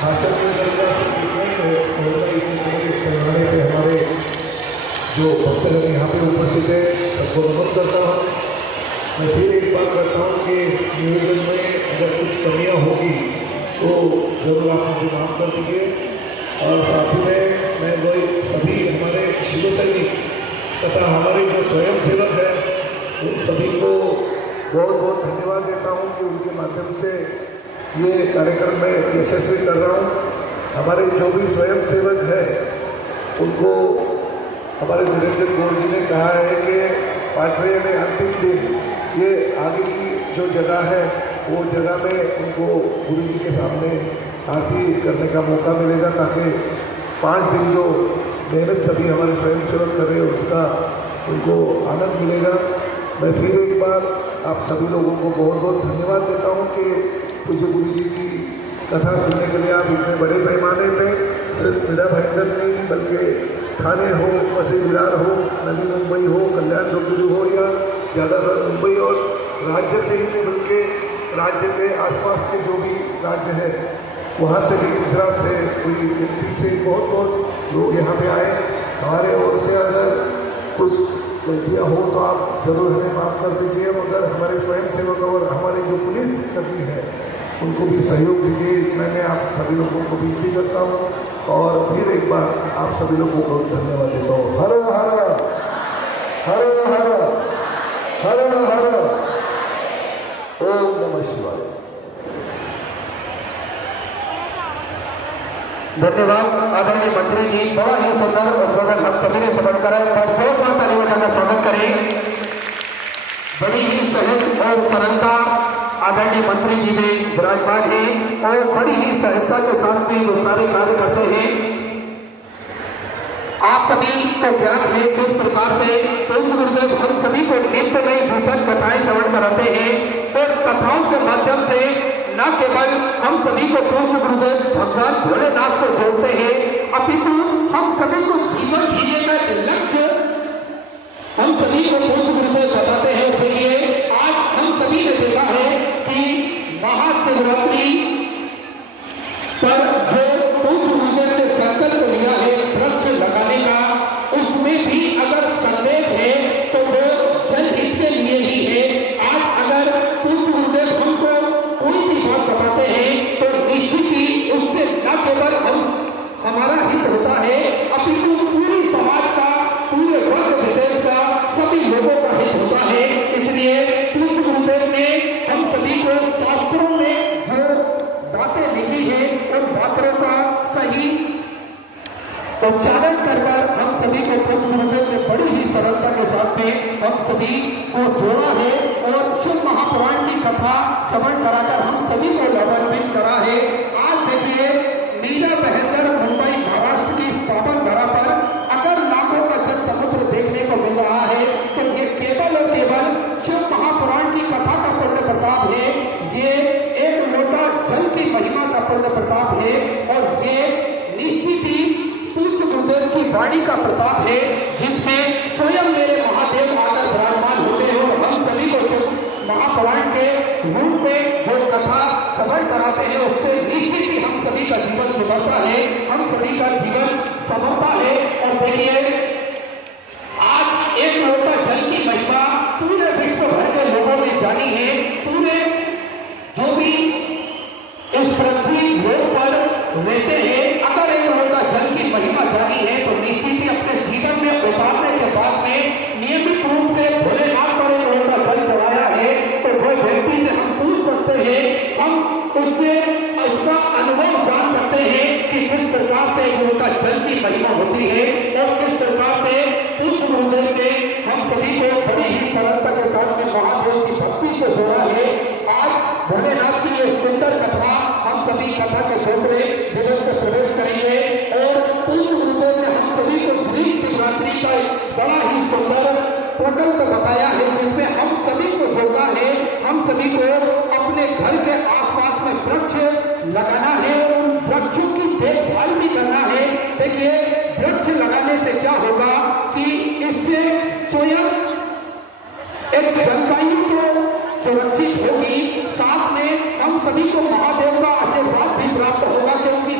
भाषण में पैमाने पे हमारे जो भक्तगण यहाँ पे उपस्थित है सबको नमन करता हूँ। मैं फिर एक बात करता हूँ कि निवेदन में अगर कुछ कमियाँ होगी तो जरूर आप मुझे माफ़ कर दीजिए। और साथ ही में मैं वही सभी हमारे शिव सैनिक तथा हमारे जो स्वयंसेवक हैं उन सभी को बहुत बहुत धन्यवाद देता हूँ कि उनके माध्यम से ये कार्यक्रम मैं यशस्वी कर रहा हूँ। हमारे जो भी स्वयंसेवक हैं उनको हमारे निरंजन गौर जी ने कहा है कि 5वें यानी अंतिम दिन ये आगे की जो जगह है वो जगह में उनको गुरु जी के सामने आरती करने का मौका मिलेगा, ताकि 5 दिन जो मेहनत सभी हमारे स्वयंसेवक कर रहे हैं उसका उनको आनंद मिलेगा। मैं फिर एक बार आप सभी लोगों को बहुत बहुत धन्यवाद देता हूँ कि पूज्य गुरु जी की कथा सुनने के लिए आप इतने बड़े पैमाने पे सिर्फ मेरा भयंकर नहीं बल्कि ठाणे हो, वसी विरार हो, नवी मुंबई हो, कल्याण डोंबिवली हो या ज़्यादातर मुंबई और राज्य से ही बल्कि राज्य के आसपास के जो भी राज्य है वहाँ से भी, गुजरात से, कोई एमपी से बहुत बहुत लोग यहाँ पे आए। हमारे ओर से अगर कुछ गलतियाँ हो तो आप ज़रूर हमें माफ़ कर दीजिए, मगर हमारे स्वयंसेवक और हमारे जो पुलिस कर्मी है उनको भी सहयोग दीजिए। मैंने आप सभी लोगों को विनती करता हूँ और फिर एक बार आप सभी लोगों को धन्यवाद देता हूँ। हर हर हर हर हर हर ओम नमः शिवाय। धन्यवाद आदरणीय मंत्री जी, बड़ा ही सुंदर उद्बोधन हम सभी ने श्रवण करा और जोरदार तालियों का स्वागत करें। बड़ी ही सहज और सरलता आदरणीय मंत्री जी में विराजमान है और बड़ी ही सहजता के साथ में वो सारे कार्य करते हैं। आप सभी को ज्ञात है किस प्रकार से पूज्य गुरुदेव हम सभी को नित्य नई भूषण कथाएं श्रवण कराते हैं और कथाओं के माध्यम से न केवल हम सभी को पूज्य गुरुदेव भगवान भोलेनाथ से जोड़ते हैं, अपितु हम सभी को जीवन जीने का लक्ष्य हम सभी को पूज्य गुरुदेव बताते हैं। देखिए आज हम सभी ने देखा है कि महाशिवरात्रि पर जो पूज्य गुरुदेव ने संकल्प लिया है वृक्ष लगाने का, उसमें भी अगर संदेश है तो वो जनहित के लिए ही है। आज अगर पूज्य गुरुदेव हमको कोई भी बात बताते हैं तो निश्चित ही उससे न केवल हमारा हित होता है, अपितु पूरी समाज का, पूरे वर्ग विशेष का, सभी लोगों का हित होता है। इसलिए पूज्य गुरुदेव ने हम सभी को शास्त्रों में जो बातें लिखी है उन बातों का सही उच्चारण कर हम सभी को पूज्य गुरुदेव ने बड़ी ही सरलता के साथ में हम सभी को जोड़ा है और शिव महापुराण की कथा श्रवण कराकर हम सभी को लाभान्वित करा है। आज देखिए मीरा बहकर मुंबई महाराष्ट्र की पावन धरा पर अगर लाखों का जल समुद्र देखने को मिल रहा है तो ये केवल और केवल शिव महापुराण की कथा का पुण्य प्रताप है। ये एक लोटा जल की महिमा का पुण्य प्रताप है और ये निश्चित ही पूज्य गुरुदेव की वाणी का प्रताप है, जिसमें स्वयं मेरे महादेव आकर विराजमान होते हैं और हम सभी को महापुराण के रूप में जो कथा श्रवण कराते हैं उससे निश्चित ही हम सभी का जीवन सुधरता है, हम सभी का जीवन संभलता है। और देखिए आज एक लोटा जल की महिमा पूरे विश्व भर के लोगों ने जानी है। पूरे जो भी इस पृथ्वी लोक पर रहते हैं, अगर एक लोटा जल की महिमा जानी है तो निश्चित ही अपने जीवन में उतारने के बाद में नियमित रूप से भोलेनाथ पर एक लोटा जल चढ़ाया है तो वह व्यक्ति से हम पूछ सकते हैं, हम उससे उसका अनुभव जान सकते हैं कि किस प्रकार से एक लोटा जल की महिमा होती है और किस प्रकार से पूज्य गुरुदेव ने हम सभी को बड़ी ही सरलता के साथ में महादेव की भक्ति से जोड़ा है। आज भोलेनाथ की एक सुंदर कथा हम सभी कथा के दूसरे दिवस में प्रवेश करेंगे और पूज्य गुरुदेव ने हम सभी को ग्रीक शिवरात्रि का बड़ा ही सुंदर प्रकल्प बताया है, जिसमें हम सभी को जोड़ा है। हम सभी को अपने घर के आसपास में वृक्ष लगाना है और उन वृक्षों की देखभाल भी करना है। देखिए वृक्ष लगाने से क्या होगा कि इससे स्वयं एक जलवायु को सुरक्षित होगी, साथ में हम सभी को महादेव का आशीर्वाद भी प्राप्त होगा, क्योंकि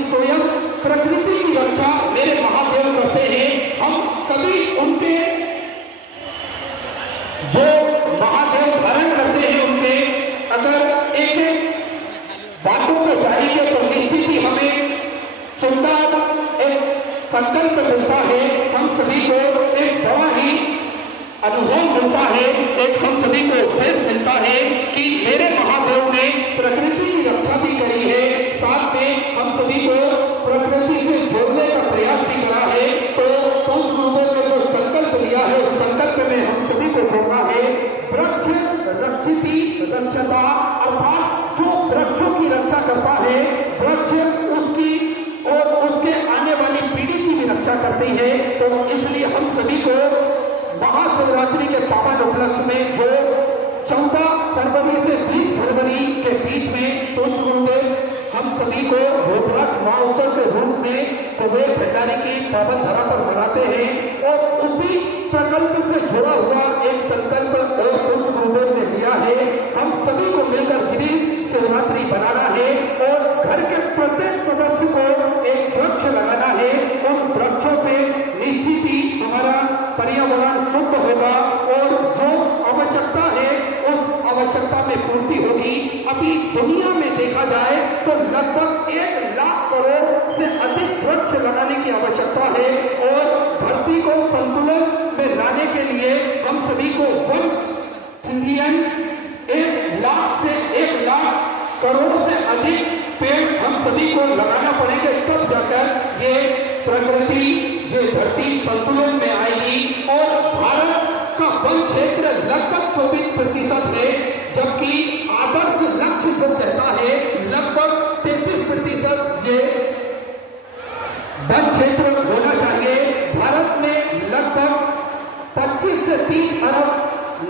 बातों को जानेंगे तो निश्चित ही हमें सुंदर एक संकल्प मिलता है, हम सभी को एक बड़ा ही अनुभव मिलता है, एक हम सभी को उपदेश मिलता है कि मेरे महादेव ने प्रकृति की रक्षा भी करी है, साथ में हम सभी को प्रकृति से जोड़ने का प्रयास भी करा है। तो पूज्य गुरुदेव ने जो संकल्प लिया है उस संकल्प में हम सभी को जोड़ना है। वृक्ष रक्षिति रक्षता, अर्थात जो वृक्षों की रक्षा करता है, वृक्ष उसकी और उसके आने वाली पीढ़ी की भी रक्षा करती है। तो इसलिए हम सभी को महाशिवरात्रि के पावन उपलक्ष्य में जो 14 फरवरी से 20 फरवरी के बीच में पूज्य गुरुदेव हम सभी को रुद्राक्ष महोत्सव के रूप में कुबेर भंडारी की पावन धरा पर मनाते हैं और उसी प्रकल्प से जुड़ा हुआ एक संकल्प और पूज्य गुरुदेव ने लिया है। हम सभी को मिलकर गिरी शिवरात्रि बनाना है और घर के प्रत्येक सदस्य को एक वृक्ष लगाना है। उन वृक्षों से निश्चित ही हमारा पर्यावरण शुद्ध होगा और जो आवश्यकता है उस आवश्यकता में पूर्ति होगी। अभी दुनिया में देखा जाए तो लगभग 1 लाख करोड़ से अधिक वृक्ष लगाने की आवश्यकता है और धरती को संतुलन में लाने के लिए हम सभी को 1 ट्रिलियन 1 लाख से 1 लाख करोड़ से अधिक पेड़ हम सभी को लगाना पड़ेगा, तब जाकर ये प्रकृति ये धरती संतुलन में आएगी। और भारत का वन क्षेत्र लगभग 24% है, जबकि आदर्श लक्ष्य जो कहता है लगभग 33% ये वन क्षेत्र होना चाहिए। भारत में लगभग 25 से 30 अरब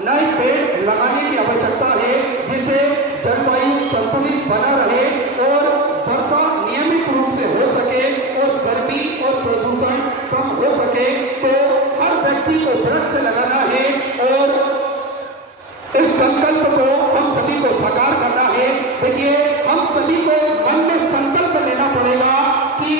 नए पेड़ लगाने की आवश्यकता है, जिससे जलवायु संतुलित बना रहे और वर्षा नियमित रूप से हो सके और गर्मी और प्रदूषण कम हो सके। तो हर व्यक्ति को वृक्ष लगाना है और इस संकल्प को हम सभी को साकार करना है। देखिए, हम सभी को मन में संकल्प लेना पड़ेगा कि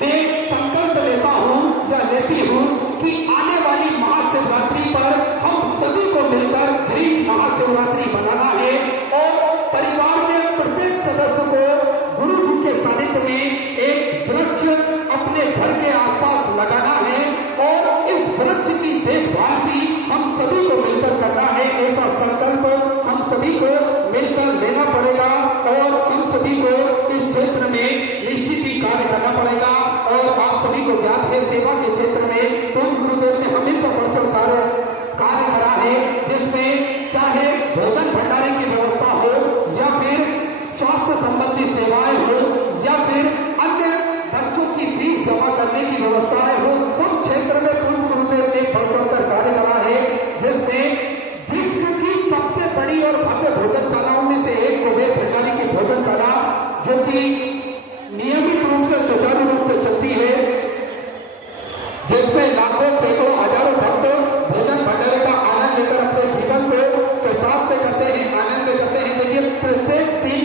मैं संकल्प लेता हूं या लेती हूं कि आने वाली महाशिवरात्रि पर हम सभी को मिलकर ग्रीन महाशिवरात्रि बनाना है और परिवार के प्रत्येक सदस्य को गुरु जी के सानिध्य में एक वृक्ष अपने घर के आसपास लगाना है और इस वृक्ष की देखभाल भी हम सभी को मिलकर करना है। ऐसा संकल्प हम सभी को मिलकर लेना पड़ेगा और हम सभी को इस क्षेत्र में निश्चित ही कार्य करना पड़ेगा। और आप सभी को ज्ञात है, सेवा के क्षेत्र में पूज्य गुरुदेव ने हमेशा बढ़ कार्य करा है, जिसमें चाहे भोजन भंडारे की व्यवस्था हो या फिर स्वास्थ्य संबंधी सेवाएं हो या फिर अन्य बच्चों की फीस जमा करने की व्यवस्थाएं हो, सब क्षेत्र में पूज्य गुरुदेव ने बढ़ चढ़कर कार्य करा है, जिसमें विश्व की सबसे बड़ी और भव्य भोजनशालाओं में से एक कुबेर भंडारी की भोजनशाला, जो कि नियमित रूप से सुचारू रूप से चलती है, जिसमें लाखों सैकड़ों हजारों भक्त भोजन भंडारे का आनंद लेकर अपने जीवन को कृतार्थ करते हैं, आनंद करते हैं। देखिए, प्रत्येक दिन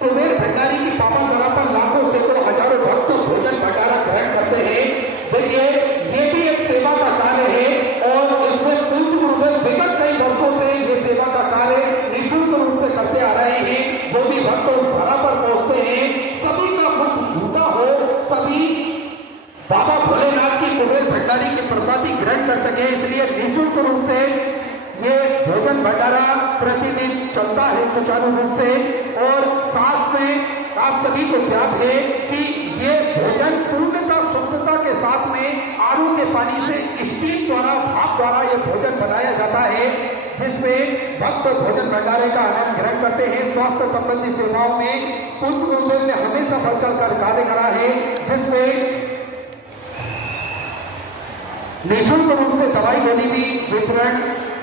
कुबेर भंडारी की पावन धरा पर लाखों सैकड़ों हजारों भक्त भोजन भंडारा ग्रहण करते हैं। देखिए, ये भी एक सेवा का कार्य है और इसमें पूज्य गुरुदेव विगत कई वर्षों से ये सेवा का कार्य निःशुल्क रूप से करते आ रहे हैं। जो भी भक्त उस धरा पर पहुंचते हैं, सभी का मुख झूठा हो, सभी बाबा भोलेनाथ की कुबेर भंडारी की प्रसादी ग्रहण कर सके, इसलिए निःशुल्क रूप से ये भोजन भंडारा प्रतिदिन चलता है सुचारू रूप से। और साथ में आप सभी को ज्ञात है कि ये भोजन पूर्णता शुद्धता के साथ में आरू के पानी से स्टीम द्वारा भाप द्वारा ये भोजन बनाया जाता है, जिसमें भक्त भोजन भंडारे का आनंद ग्रहण करते हैं। स्वास्थ्य संबंधी सेवाओं में पूज्य गुरुदेव ने हमेशा बढ़ चढ़ कर कार्य करा है, जिसमें निःशुल्क रूप से दवाई गोली भी वितरण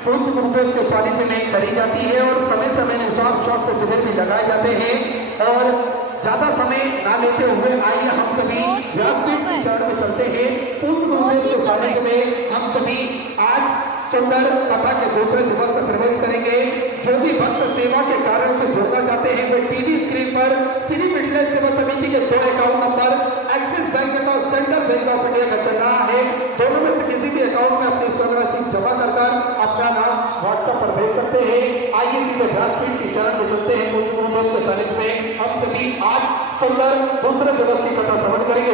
पूज्य गुरुदेव के सानिध्य में करी जाती है और समय समय अनुसार स्वास्थ्य शिविर भी लगाए जाते हैं। और ज्यादा समय ना लेते हुए आइए हम सभी व्यासपीठ की शरण में चलते हैं। पूज्य गुरुदेव के सानिध्य में हम सभी आज सुंदर कथा के दूसरे दिवस में प्रवेश करेंगे। जो भी भक्त सेवा के कार्य से जुड़ना चाहते हैं वे टीवी स्क्रीन पर श्री मिथिलेश सेवा समिति के 2 अकाउंट नंबर एक्सिस बैंक का और सेंट्रल बैंक ऑफ इंडिया का चल रहा है, दोनों में से किसी भी अकाउंट में अपनी स्वराशि जमा कर अपना नाम व्हाट्सएप पर भेज सकते हैं। आइए सीधे व्यासपीठ की शरण में चलते हैं पूज्य गुरुदेव के सानिध्य में। सुंदर दूसरे दिवस की कथा श्रवण करेंगे।